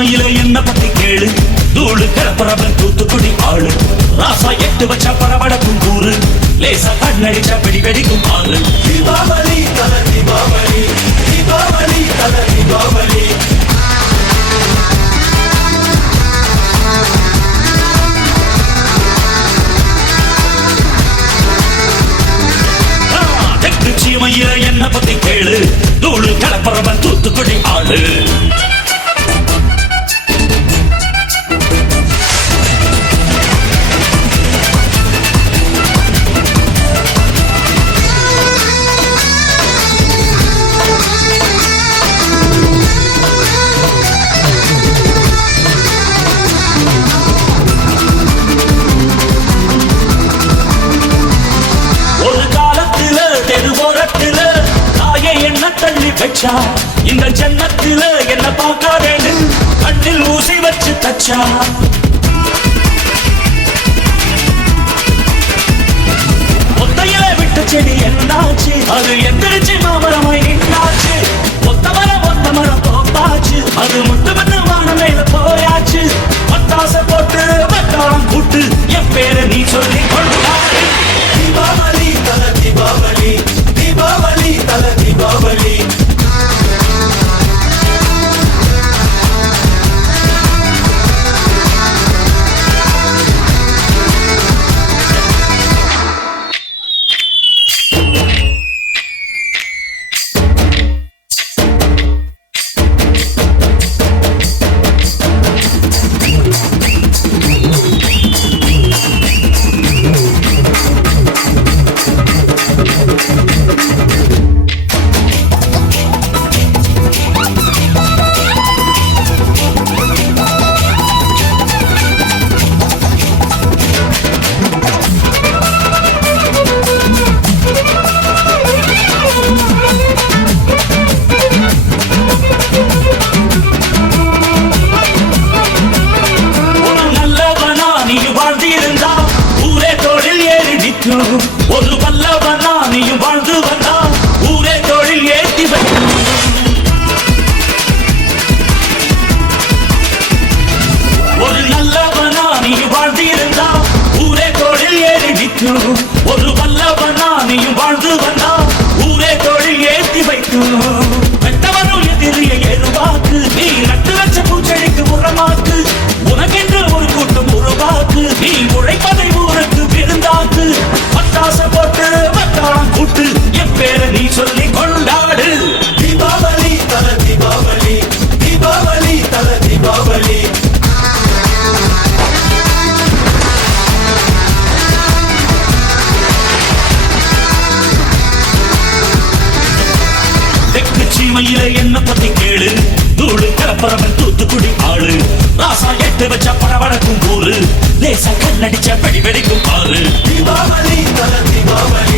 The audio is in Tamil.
சீமையில என்ன பத்தி கேளு, தூளு கிளப்புறவன் தூத்துக்குடி ஆளு. ராசா எட்டு வச்சா பரவடக்கும் கூறு, லேசா கண்ணடிச்சா வெடி வெடிக்கும் ஆளு. தீபாவளி தல தீபாவளி, தீபாவளி தல தீபாவளி. தெற்கு சீமையில என்ன பத்தி கேளு, தூளு கிளப்புறவன் தூத்துக்குடி ஆளு. தள்ளி வச்சா இந்த ஜன்னத்தில என்ன பார்க்காதேன்னு கண்ணில் ஊசி வச்சு தச்சா. ஒத்தையில விட்ட செடி என்னாச்சு, அது எந்திரிச்சு மாமரமாய் நின்னாச்சு. ஒத்த மரம் தோப்பாச்சு, அது முட்டு மண்ணு வானமையில போயாச்சு. பட்டாசை போட்டு வட்டாரம் கூட்டு என் பேரை நீ சொல்லி கொண்டாடு. தீபாவளி தல தீபாவளி, தீபாவளி தல தீபாவளி. ஒரு பல்லவனா நீயும் வாழ்ந்து வந்தா ஊரே தொழில் ஏற்றி வைக்கும். ஒரு நல்லவனா நீயும் வாழ்ந்து இருந்தா ஊரே தொழில் ஏறி நிற்கும். ஒரு பல்லவனா நீயும் வாழ்ந்து வந்தா ஊரே தொழில் ஏற்றி வைக்கும். வெட்டவனும் எதிரியை எருவாக்கு, நீ நட்டு வச்ச பூச்செடிக்கு உரமாக்கு. உனக்கென்று ஒரு கூட்டம் உருவாக்கு, நீ உழைப்பதை ஊருக்கு விருந்தாக்கு. பட்டாசை போட்டு வட்டாரம் கூட்டு என் பேரை நீ சொல்லி கொண்டாடு. தீபாவளி தல தீபாவளி, தீபாவளி தல தீபாவளி. தெற்கு சீமையில என்ன பத்தி கேளு, தூளு கிளப்புறவன் தூத்துக்குடி ஆளு. ராசா எட்டு வச்சா பரவடக்கும் ஊரு, லேசா கண்ணடிச்சா வெடி வெடிக்கும் ஆளு. தீபாவளி தல தீபாவளி.